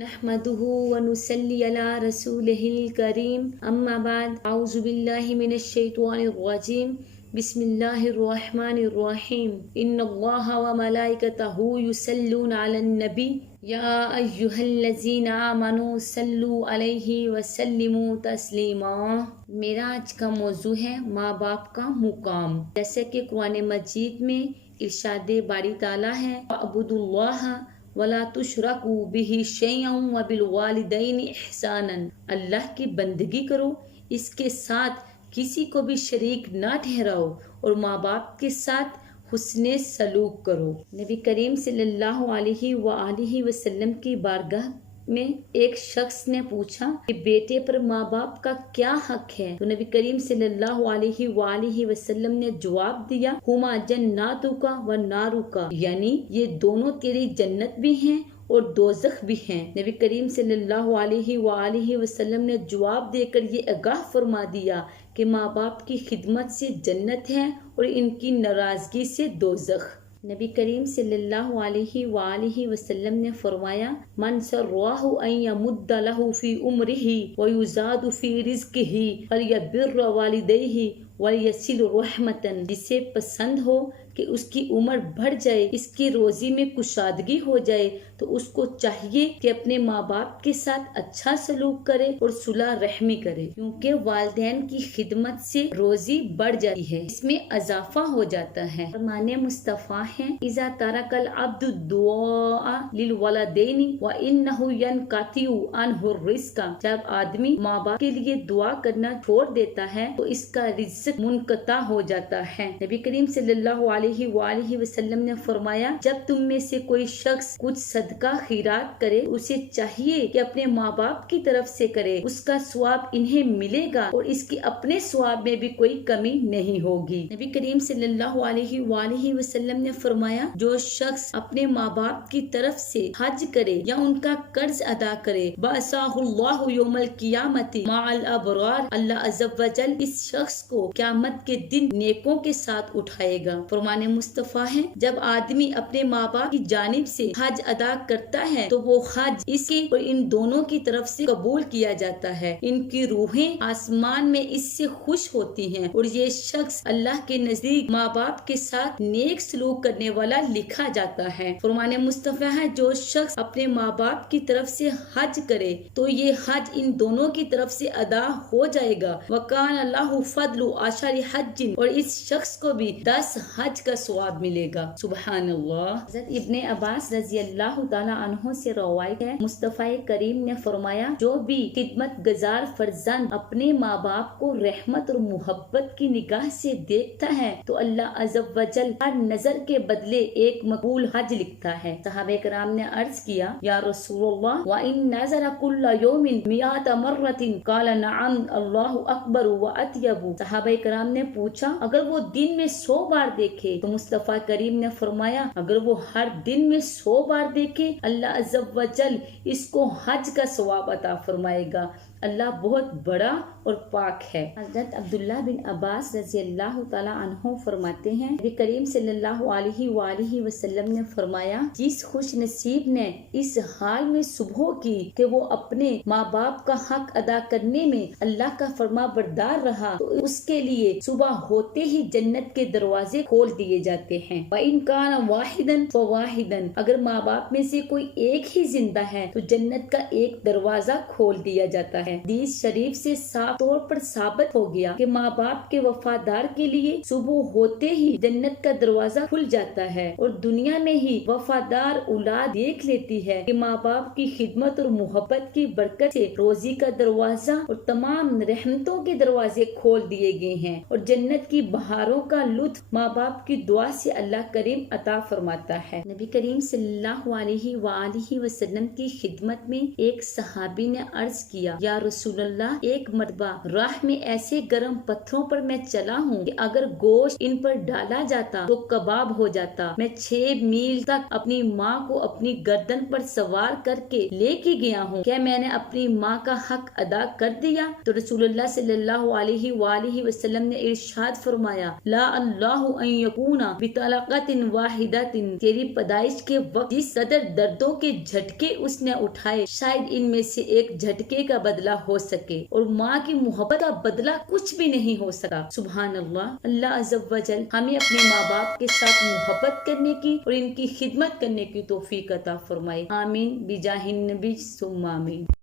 نحمده ونصلي على رسوله الكريم أما بعد أعوذ بالله من الشيطان الرجيم بسم الله الرحمن الرحيم إن الله وملائكته يصلون على النبي يا أيها الذين آمنوا صلوا عليه وسلموا تسلیما۔ میرا آج کا موضوع ہے ماں باپ کا مقام۔ جیسے کہ قرآن مجید میں ارشاد باری تعالیٰ ہے وَاعْبُدُوا اللَّهَ وَلَا تُشْرَكُوا بِهِ شَيْئًا وَبِالْوَالِدَيْنِ إِحْسَانًا، اللہ کی بندگی کرو، اس کے ساتھ کسی کو بھی شریک نہ ٹھہراؤ اور ماں باپ کے ساتھ حسن سلوک کرو۔ نبی کریم صلی اللہ علیہ وآلہ وسلم کی بارگاہ میں ایک شخص نے پوچھا کہ بیٹے پر ماں باپ کا کیا حق ہے؟ تو نبی کریم صلی اللہ علیہ وآلہ وسلم نے جواب دیا ہما جناتک و نارک، یعنی یہ دونوں تیری جنت بھی ہیں اور دوزخ بھی ہیں۔ نبی کریم صلی اللہ علیہ وآلہ وسلم نے جواب دے کر یہ آگاہ فرما دیا کہ ماں باپ کی خدمت سے جنت ہے اور ان کی ناراضگی سے دوزخ۔ نبی کریم صلی اللہ علیہ وآلہ وسلم نے فرمایا من سرہ ان یمد لہ فی عمرہ ویزاد فی رزقہ فلیبر والدیہ ولیصل رحمۃ، جسے پسند ہو کہ اس کی عمر بڑھ جائے، اس کی روزی میں کشادگی ہو جائے، تو اس کو چاہیے کہ اپنے ماں باپ کے ساتھ اچھا سلوک کرے اور صلح رحمی کرے، کیونکہ والدین کی خدمت سے روزی بڑھ جاتی ہے، اس میں اضافہ ہو جاتا ہے۔ فرمان مصطفیٰ ہے اذا ترک العبد الدعاء للوالدین وانہ ینقطع عنہ الرزق، جب آدمی ماں باپ کے لیے دعا کرنا چھوڑ دیتا ہے تو اس کا رزق منقطع ہو جاتا ہے۔ نبی کریم صلی اللہ علیہ وآلہ وسلم نے فرمایا جب تم میں سے کوئی شخص کچھ صدقہ خیرات کرے، اسے چاہیے کہ اپنے ماں باپ کی طرف سے کرے، اس کا ثواب انہیں ملے گا اور اس کی اپنے ثواب میں بھی کوئی کمی نہیں ہوگی۔ نبی کریم صلی اللہ علیہ وآلہ وسلم نے فرمایا جو شخص اپنے ماں باپ کی طرف سے حج کرے یا ان کا قرض ادا کرے بَعَثَهُ اللَّهُ يَوْمَ الْقِيَامَةِ مَعَ الْأَبْرَارِ، اللہ عز و جل اس شخص کو قیامت کے دن نیکوں کے ساتھ اٹھائے گا۔ فرمان مصطفیٰ ہے جب آدمی اپنے ماں باپ کی جانب سے حج ادا کرتا ہے تو وہ حج اس کی اور ان دونوں کی طرف سے قبول کیا جاتا ہے، ان کی روحیں آسمان میں اس سے خوش ہوتی ہیں اور یہ شخص اللہ کے نزدیک ماں باپ کے ساتھ نیک سلوک کرنے والا لکھا جاتا ہے۔ فرمان مصطفیٰ ہے جو شخص اپنے ماں باپ کی طرف سے حج کرے تو یہ حج ان دونوں کی طرف سے ادا ہو جائے گا۔ وَكَانَ لَهُ فَضْلُ عَشَرِ حَجٍّ، اور اس شخص کو بھی 10 حج کا ثواب ملے گا۔ سبحان اللہ۔ حضرت ابن عباس رضی اللہ تعالیٰ عنہ سے روایت ہے مصطفیٰ کریم نے فرمایا جو بھی خدمت گزار فرزند اپنے ماں باپ کو رحمت اور محبت کی نگاہ سے دیکھتا ہے تو اللہ عز و جل ہر نظر کے بدلے ایک مقبول حج لکھتا ہے۔ صحابہ کرام نے عرض کیا یا رسول اللہ وَإِن نَظَرَ كُلَّ يَوْمٍ مِئَةَ مَرَّةٍ قَالَ نَعَمْ اللَّهُ أَكْبَرُ وَأَطْيَبُ، صحابہ کرام نے پوچھا اگر وہ دن میں 100 بار دیکھے تو مصطفیٰ کریم نے فرمایا اگر وہ ہر دن میں 100 بار دیکھے اللہ عز و جل اس کو حج کا ثواب عطا فرمائے گا، اللہ بہت بڑا اور پاک ہے۔ حضرت عبداللہ بن عباس رضی اللہ تعالیٰ عنہ فرماتے ہیں نبی کریم صلی اللہ علیہ وآلہ وسلم نے فرمایا جس خوش نصیب نے اس حال میں صبح کی کہ وہ اپنے ماں باپ کا حق ادا کرنے میں اللہ کا فرما بردار رہا تو اس کے لیے صبح ہوتے ہی جنت کے دروازے کھول دیے جاتے ہیں۔ وَإِن كَانَ وَاحِدًا فَوَاحِدًا، اگر ماں باپ میں سے کوئی ایک ہی زندہ ہے تو جنت کا ایک دروازہ کھول دیا جاتا ہے۔ حدیث شریف سے صاف طور پر ثابت ہو گیا کہ ماں باپ کے وفادار کے لیے صبح ہوتے ہی جنت کا دروازہ کھل جاتا ہے اور دنیا میں ہی وفادار اولاد دیکھ لیتی ہے کہ ماں باپ کی خدمت اور محبت کی برکت سے روزی کا دروازہ اور تمام رحمتوں کے دروازے کھول دیے گئے ہیں اور جنت کی بہاروں کا لطف ماں باپ کی دعا سے اللہ کریم عطا فرماتا ہے۔ نبی کریم صلی اللہ علیہ وآلہ وسلم کی خدمت میں ایک صحابی نے عرض کیا یا رسول اللہ، ایک مرتبہ راہ میں ایسے گرم پتھروں پر میں چلا ہوں کہ اگر گوشت ان پر ڈالا جاتا تو کباب ہو جاتا۔ میں 6 میل تک اپنی ماں کو اپنی گردن پر سوار کر کے لے کے گیا ہوں، کیا میں نے اپنی ماں کا حق ادا کر دیا؟ تو رسول اللہ صلی اللہ علیہ وآلہ وسلم نے ارشاد فرمایا، لا اللہ ان یکون بطلقۃ واحدۃ، تیری پیدائش کے وقت جس قدر دردوں کے جھٹکے اس نے اٹھائے شاید ان میں سے ایک جھٹکے کا بدلہ ہو سکے، اور ماں کی محبت کا بدلہ کچھ بھی نہیں ہو سکا۔ سبحان اللہ۔ اللہ عز و جل ہمیں اپنے ماں باپ کے ساتھ محبت کرنے کی اور ان کی خدمت کرنے کی توفیق عطا فرمائے۔ آمین بجاہ النبی ثم آمین۔